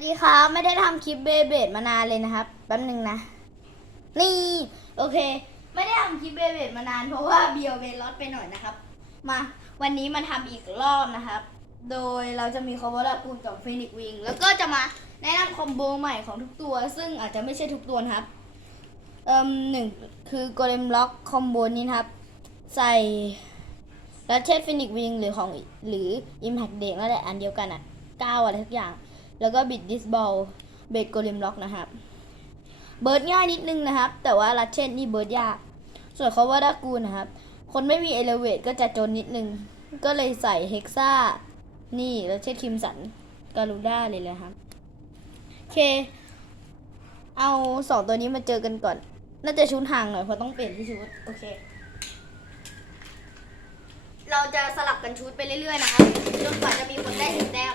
วัสดีครับไม่ได้ทำคลิปเบเบดมานานเลยนะครับแป๊บนึงนะ นี่โอเค ไม่ได้ทำคลิปเบเบดมานานเพราะว่าเบียวเบลอดไปหน่อยนะครับ มาวันนี้มาทำอีกรอบนะครับ โดยเราจะมีคอมโบลากูลกับฟินิกวิงแล้วก็จะมาแนะนำคอมโบใหม่ของทุกตัว ซึ่งอาจจะไม่ใช่ทุกตัวครับเอ่มหนึ่งคือโกเลมล็อกคอมโบนี้ครับ ใส่รัชเชตฟินิกวิงหรือของหรือ Impact เด็กนั่นแหละอันเดียวกันอะเก้าอะไรทุกอย่าง แล้วก็บิดดิสบอลเบดโกเลมล็อกนะครับ เบิร์ดง่ายนิดนึงนะครับ แต่ว่ารัชเชนนี่เบิร์ดยาก ส่วนเขาว่าดากูนะครับ คนไม่มีเอเลเวตก็จะจนนิดนึง ก็เลยใส่เฮกซ่า นี่รัชเชนคิมสันการูด้าเลยเลยครับโอเค เอาสองตัวนี้มาเจอกันก่อน น่าจะชุดห่างหน่อยเพราะต้องเปลี่ยนที่ชุด โอเคเราจะสลับกันชุดไปเรื่อยๆนะครับจนกว่าจะมีคนได้ถึงแต้ม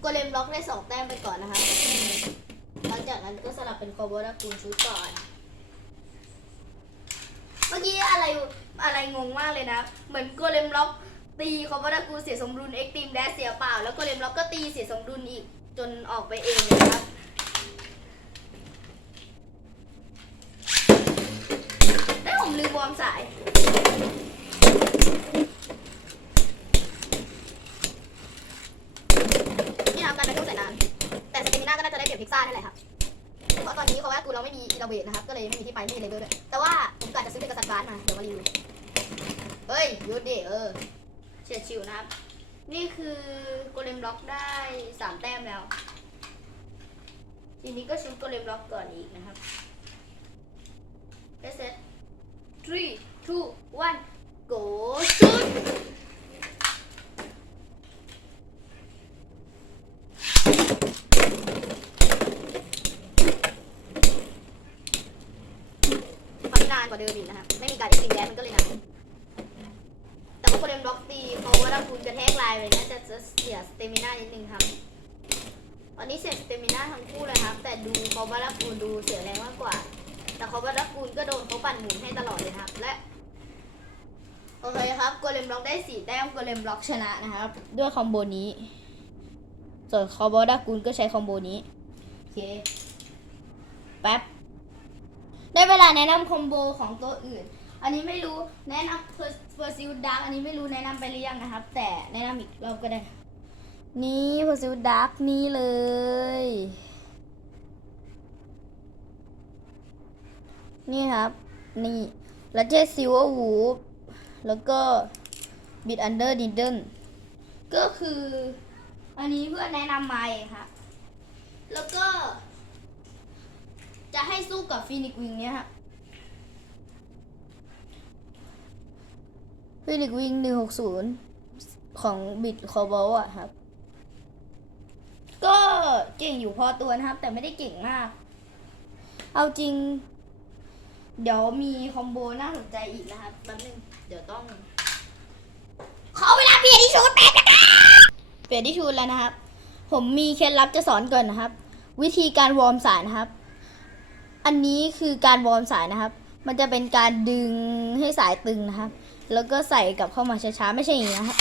โกเลมล็อกได้สองแต้มไปก่อนนะคะ หลังจากนั้นก็สลับเป็นคอโบราคูณชุดก่อน เมื่อกี้อะไรอะไรงงมากเลยนะ เหมือนโกเลมล็อกตีคอโบราคูณเสียสมดุลเอ็กตีมแดสเสียเปล่า แล้วโกเลมล็อกก็ตีเสียสมดุลอีกจนออกไปเองเลยครับ ได้ยผม ลืมวอร์มสายนี่ครับการเป็นตู้ใส่น้ำแต่สเตมิน่าก็น่าจะได้เปรียบพิซซ่านั่นแหละครับเพราะตอนนี้เขาว่ากูเราไม่มีอินโนเวทนะครับ ก็เลยไม่มีที่ไปไม่มีเลเวลด้วยแต่ว่าผมกะจะซื้อเป็นกระสันการ์ดมาเดี๋ยวมารีวิวเฮ้ยยุดดิเออเฉียดชิวนะครับ นี่คือโกเลมล็อกได้สามแต้มแล้ว ทีนี้ก็ชุดโกเลมล็อกก่อนอีกนะครับเซต three two one go ชุดทำนานกว่าเดิมอีกนะครับ ไม่มีการเอ็กซิงแดนมันก็เลยนานแต่ว่าโคเดมบล็อกตีเขาว่าถ้าคุณกระแทกลายไปเนี่ยจะจะเสียสเตมิน่านิดนึงครับตอนนี้เสียสเตมิน่าทั้งคู่เลยครับ แต่ดูเขาว่าถ้าคุณดูเสียแรงมากกว่า แต่เขาว่าถ้าคุณก็โดนเขาปั่นหมุนให้ตลอดเลยครับ และ โอเคครับโกเลมบล็อกได้สี่แต้มโกเลมบล็อกชนะนะครับ ด้วยคอมโบนี้ ส่วนคอมโบดากูลก็ใช้คอมโบนี้ โอเค แป๊บ ได้เวลาแนะนำคอมโบของตัวอื่น อันนี้ไม่รู้แนะนำเพอร์ซิลดาร์กอันนี้ไม่รู้แนะนำไปหรือยังนะครับ แต่แนะนำอีกรอบก็ได้ นี่เพอร์ซิลดาร์กนี่เลย นี่ครับ นี่ล้วเจซิลเวอร์วูฟแล้วก็บิดอันเดอร์ดิดเดิลก็คือ อันนี้เพื่อนแนะนำมาเองครับ แล้วก็ จะให้สู้กับฟินิกวิงเนี้ยครับฟินิกวิงหนึ่งหกศูนย์ของบิดคอบอลอะครับ ก็เก่งอยู่พอตัวนะครับ แต่ไม่ได้เก่งมาก เอาจริง เดี๋ยวมีคอมโบน่าสนใจอีกนะครับแป๊บนึงเดี๋ยวต้องขอเวลาเปลี่ยนที่ชุดแป๊บนะครับเปลี่ยนที่ชุดแล้วนะครับ ผมมีเคล็ดลับจะสอนก่อนนะครับ วิธีการวอร์มสายนะครับ อันนี้คือการวอร์มสายนะครับ มันจะเป็นการดึงให้สายตึงนะครับ แล้วก็ใส่กลับเข้ามาช้าๆไม่ใช่อย่างนี้นะครับ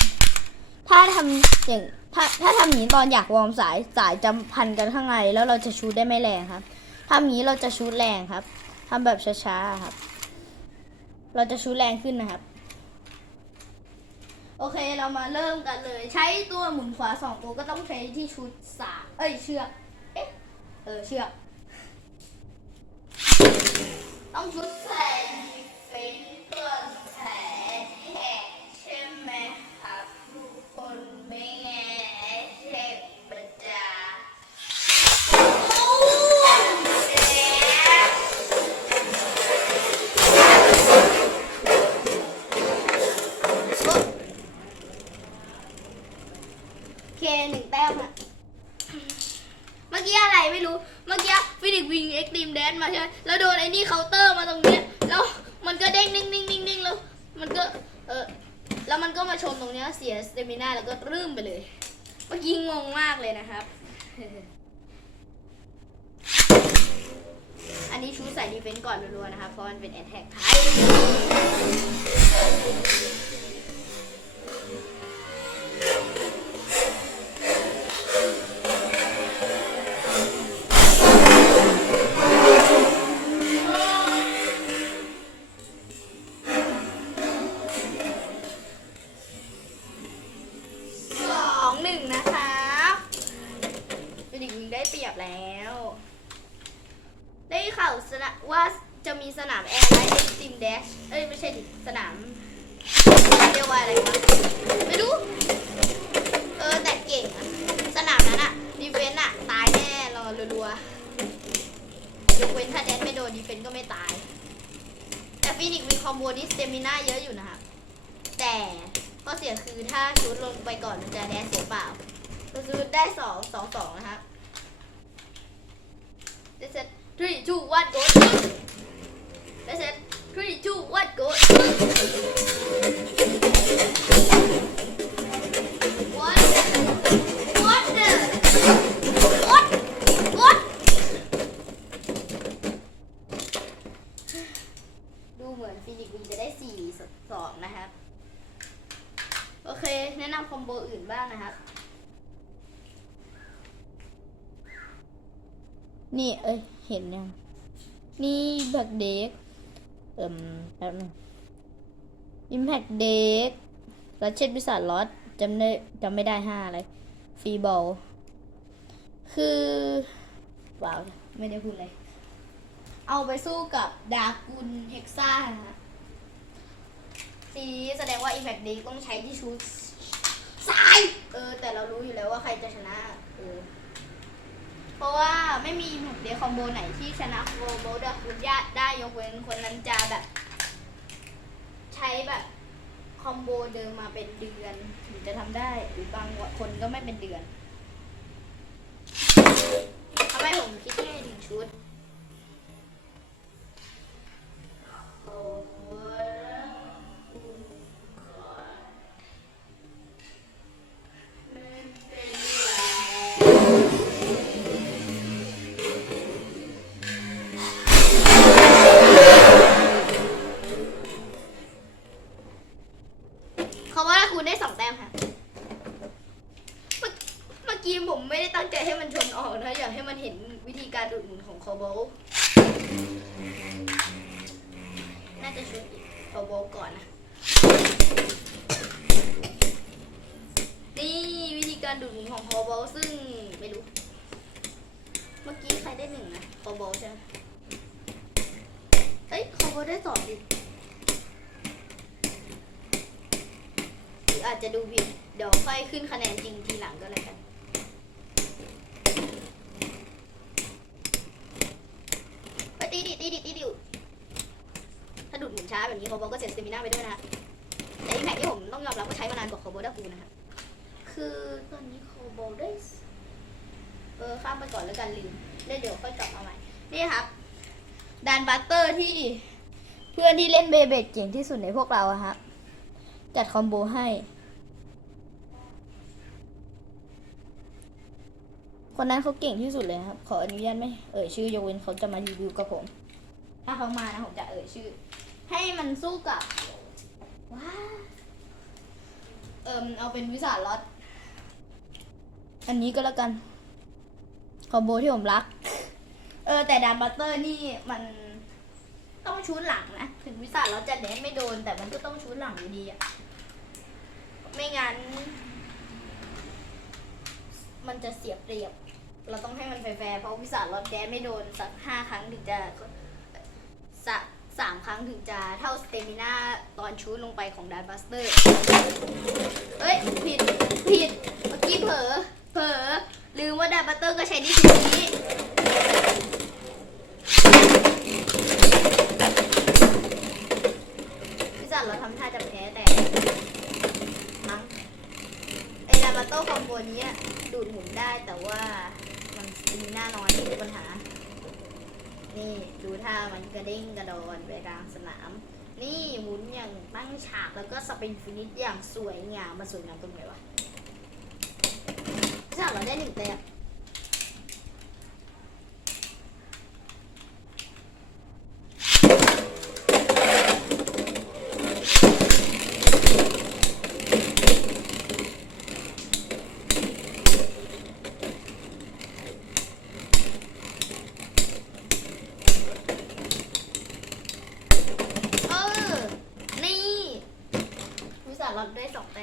ถ้าทำอย่างถ้าถ้าทำอย่างนี้ตอนอยากวอร์มสายสายจะพันกันข้างในแล้วเราจะชูดได้ไม่แรงครับทำอย่างนี้เราจะชูดแรงครับ ทำแบบช้าๆครับ เราจะชูแรงขึ้นนะครับ โอเคเรามาเริ่มกันเลย ใช้ตัวหมุนขวาสองตัวก็ต้องใช้ที่ชุดสามเอ้ยเชือกเอ๊ะเออเชือก ต้องชุดใส่เฟนต้นแสง ล้วก็รื้มไปเลย เมื่อกี้งงมากเลยนะครับ อันนี้ชูใส่ดีเฟนต์ก่อนรัวๆนะครับ เพราะมันเป็นแอตแทกไทย ยบแล้ว ได้ข่าวสนะว่าจะมีสนามแอร์ไลท์เอ็กซ์ตรีมแดช เอ้ย ไม่ใช่ดิสนามเรียกว่าอะไรวะไม่รู้ เออ แต่เก่งอะสนามนั้นอะดีเฟนต์อะตายแน่รอรัวๆยกเว้นถ้าแดนไม่โดนดีเฟนต์ก็ไม่ตาย แต่ฟินิกซ์มีคอมโบนี่สเตมิน่าเยอะอยู่นะครับ แต่ข้อเสียคือถ้าชุดลงไปก่อนมันจะแดนเสียเปล่าก็คือได้สองสองสองนะครับ That's it. Three, two, one, go. Three, two, one, go. แบ็กเด็กเอิ่มแป๊บนึงอิมแพคเด็กรัชเชตวิสัทลอตจำได้จำไม่ได้ห้าอะไรฟรีบอลคือว้าวไม่ได้พูดเลย เอาไปสู้กับดากุนเฮกซ่าฮะทีนี้แสดงว่า Impact Deck ต้องใช้ที่ชูซ้าย เออ แต่เรารู้อยู่แล้วว่าใครจะชนะ เออ ราะว่าไม่มีหนุ่มเดียคอมโบไหนที่ชนะโรโบดาคุณยะได้ยกเว้นคนนั้นจะแบบ ใช้แบบคอมโบเดิมมาเป็นเดือน ถึงจะทำได้หรือบางคนก็ไม่เป็นเดือนทำไมผมคิดแค่หนึ่งชุด เขาว่าคุณได้สองแต้มค่ะ เมื่อเมื่อกี้ผมไม่ได้ตั้งใจให้มันชนออกนะ อยากให้มันเห็นวิธีการดูดหมุนของคอโบลน่าจะชนอีกคอโบลก่อนนะ นี่วิธีการดูดหมุนของคอโบลซึ่งไม่รู้ เมื่อกี้ใครได้หนึ่งนะคอโบลใช่ไหมเอ้ยคอโบลได้สองดิ หรื ออาจจะดูผิด เดี๋ยวค่อยขึ้นคะแนนจริงทีหลังก็แล้วกันไปตีดิตีดิตีดิถ้าดูดหมุนช้าแบบนี้โคโบก็เสียสเตมิน่าไปด้วยนะฮะแต่อีแม็กที่ผมต้องยอมรับว่าใช้มานานกว่าโคโบดากูนะฮะคือตอนนี้โคโบได้เออข้ามไปก่อนแล้วกันลืมได้วเดี๋ยวค่อยกลับมาใหม่ นี่ครับดานบัตเตอร์ที่เพื่อนที่เล่นเบเบดเก่งที่สุดในพวกเราอะครับจัดคอมโบให้ คนนั้นเขาเก่งที่สุดเลยครับ ขออนุญาตไม่เอ่ยชื่อยกเว้นเขาจะมารีวิวกับผม ถ้าเขามานะผมจะเอ่ยชื่อ ให้มันสู้กับว้าเอิมเอาเป็นวิสาล็อตอันนี้ก็แล้วกันคอมโบที่ผมรัก เออ แต่ดานบัตเตอร์นี่มันต้องชูดหลังนะ ถึงวิสาล็อตจะแดนไม่โดน แต่มันก็ต้องชูดหลังอยู่ดีอะไม่งั้น มันจะเสียเปรียบ เราต้องให้มันแฟร์ๆเพราะวิสาลอดแดนไม่โดนสักห้าครั้งถึงจะสักสามครั้งถึงจะเท่าสเตมิน่าตอนชูดลงไปของดานบัสเตอร์เอ้ย ผิด ผิด เมื่อกี้เผลอ เผลอ ลืมว่าดานบัสเตอร์ก็ใช้ที่ชุดนี้วิสาลอดทำท่าจะแพ้แต่มั้งไอดามาโต้คอมโบนี้ดูดหมุนได้แต่ว่า มีหน้าน้อยนี่คือปัญหา นี่ดูท่ามันกระเด้งกระดอนไปกลางสนาม นี่หมุนอย่างตั้งฉากแล้วก็สปินฟินิชอย่างสวยงามมาสวยงามตรงไหนวะฉากเราได้หนึ่งแต้ม บด้วยสองเต้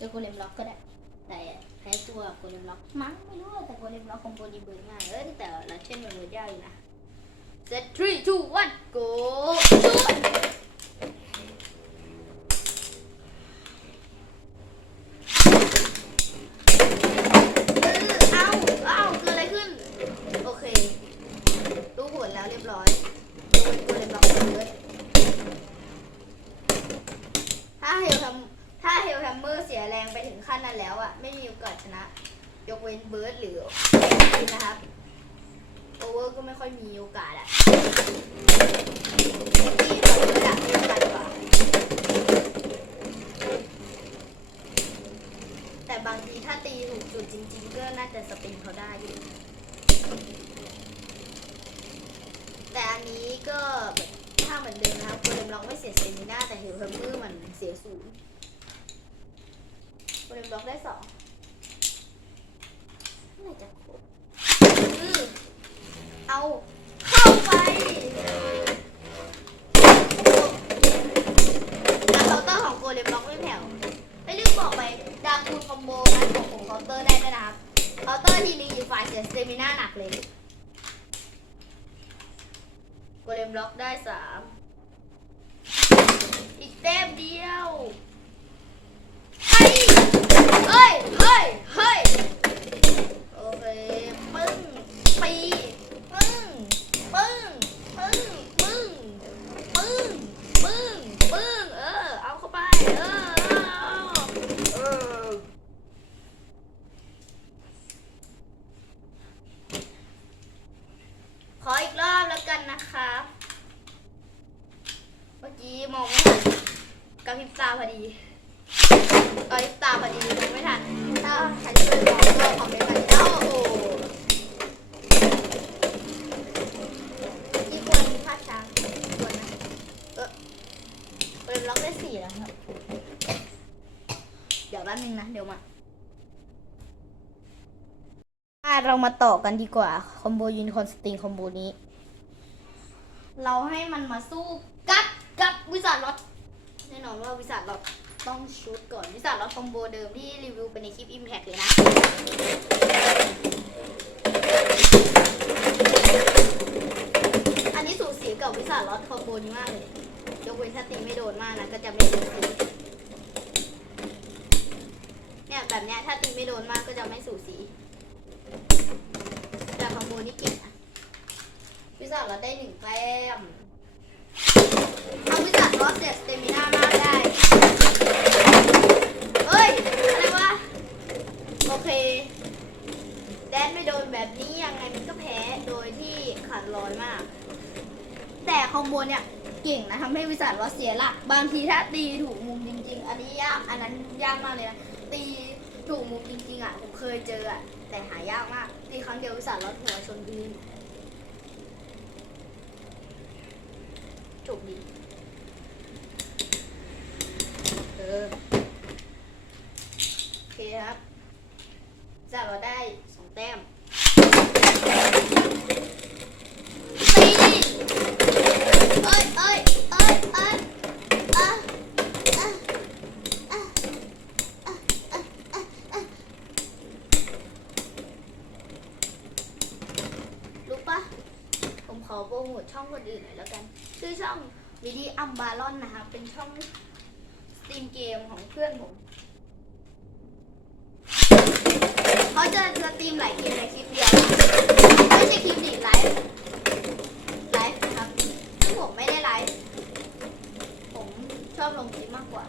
จะโกเลมล็อกก็ได้ แต่แพ้ตัวโกเลมล็อกมั้งไม่รู้แต่โกเลมล็อกของโบดีเบิร์มายเออแต่เราเช่นมันเบิร์ยากอยู่นะ set three two one go ชุดเออเอาเอาเกิดอะไรขึ้น โอเค รู้ผลแล้วเรียบร้อยยกเว้นโกเลมล็อกเบิร์ดถ้าเฮลทำถ้าเฮลทั มเมอร์เสียแรงไปถึงขั้นนั้นแล้วอะไม่มีโอกาสชนะ ยกเว้นเบิร์ดหรือนะครับ โอเวอร์ก็ไม่ค่อยมีโอกาสอะที่เบิร์ดอะมีโอกาสกว่าแต่บางทีถ้าตีถูกจุดจริงๆ ก็น่าจะสปริงเขาได้อยู่ แต่อันนี้ก็ถ้าเหมือนเดิมนะครับโกเลมล็อกไม่เสียสเตมิน่าแต่เฮลทัมเมอร์มันเสียศูนย์ โกเลมล็อกได้สองเมื่อไหร่จะครบเอาเข้าไปแต่เคาน์เตอร์ของโกเลมล็อกไม่แผ่วไม่ลืมบอกไปดาคูนคอมโบนั้นของผมเคาน์เตอร์ได้ด้วยนะครับเคาน์เตอร์ทีรีอีกฝ่ายเสียสเตมิน่าหนักเลยโกเลมล็อกได้สามอีกแต้มเดียว Bayi. ป๊บนึงนะ เดี๋ยวมาอะเรามาต่อกันดีกว่า คอมโบยูนิคอนสติงคอมโบนี้ เราให้มันมาสู้กับกับวิสาร์ลอตแน่นอนว่าวิสาร์ลอตต้องชุดก่อนวิสาร์ลอตคอมโบเดิมที่รีวิวไปในคลิป Impact เลยนะอันนี้สูสีกับวิสาร์ลอตคอมโบนี้มากเลยยกเว้นถ้าตีไม่โดนมากนะก็จะไม่สูสีเนี่ยแบบเนี้ยถ้าตีไม่โด นมากก็จะไม่สูสี แต่คอมโบนี้เก่งนะวิสาเราได้หนึ่งแต้มเอาวิสาลอสเจ็ดสเตมิน่ามากได้เฮ้ย อะไรวะ โอเค แดนไม่โดนแบบนี้ยังไงมันก็แพ้โดยที่ขาดลอยมาก แต่คอมโบเนี่ยเก่งนะทำให้วิสาลอสเสียหลัก บางทีถ้าตีถูกมุมจริง ๆ อันนี้ยาก อันนั้นยากมากเลยนะ ตี ถูกมุมจริงๆอะผมเคยเจออะแต่หายากมากตีครั้งเดียววิสาลอสหัวชนพื้นจบดีเออโอเคครับจากเราได้สองแต้มตีเอ้ยเอ้ยเอ้ยเอ้ยอะอะอะอะอะอะอะรู้ปะ ผม ขอโปรโมทช่องคนอื่นหน่อยแล้วกัน ชื่อช่องวิดีอัมบาลอนนะครับเป็นช่องสตรีมเกมของเพื่อนผมเขาจะสตรีมหลายเกมในคลิปเดียวไม่ใช่คลิปดิไลฟ์ไลฟ์ครับซึ่งผมไม่ได้ไลฟ์ผมชอบลงคลิปมากกว่า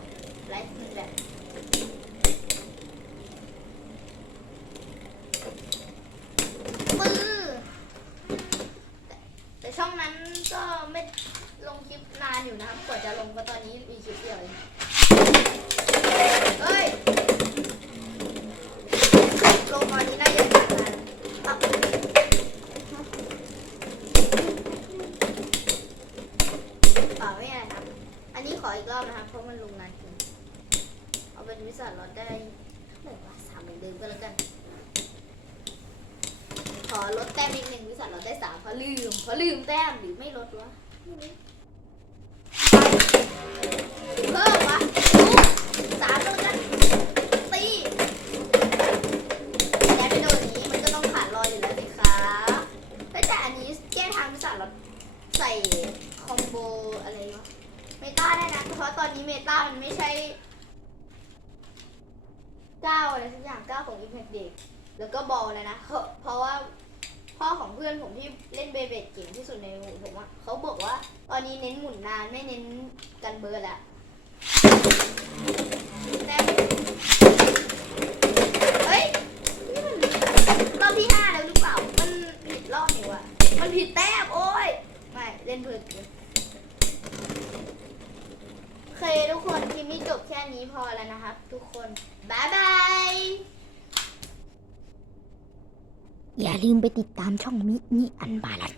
านอยู่นะครับกว่าจะลงก็ตอนนี้มีคลิปเดียวเองเฮ้ย ลงตอนนี้น่าจะประมาณตับเปล่าไม่อะไรครับ อันนี้ขออีกรอบนะครับ เพราะมันลงนานเกินเอาเป็นวิสัยราได้เหมือนว่าสามเหมือนเดิมก็แล้วกัน ขอลดแต้มอีกหนึ่งวิสัยราได้สามเพราะลืมเพราะลืมแต้มหรือไม่ลดวะาได้นะเพราะตอนนี้เมตามันไม่ใช่เก้าอะไรสักอย่างเก้าของ Impact Deck แล้วก็บอลเลยนะเพราะเพราะว่าพ่อของเพื่อนผมที่เล่นเบเบดเก่งที่สุดในหมู่ผมอะเขาบอกว่า ตอนนี้เน้นหมุนนานไม่เน้นกันเบอร์แล้วแต้มเฮ้ยนี่มันรอบที่ห้าแล้วหรือเปล่า มันผิดรอบนี่วะมันผิดแต้มโอ้ย ไม่ เล่นเพลินเกิน เคทุกคนคลิปนี้จบแค่นี้พอแล้วนะครับ ทุกคนบายบายอย่าลืมไปติดตามช่องมินิอันบาลัน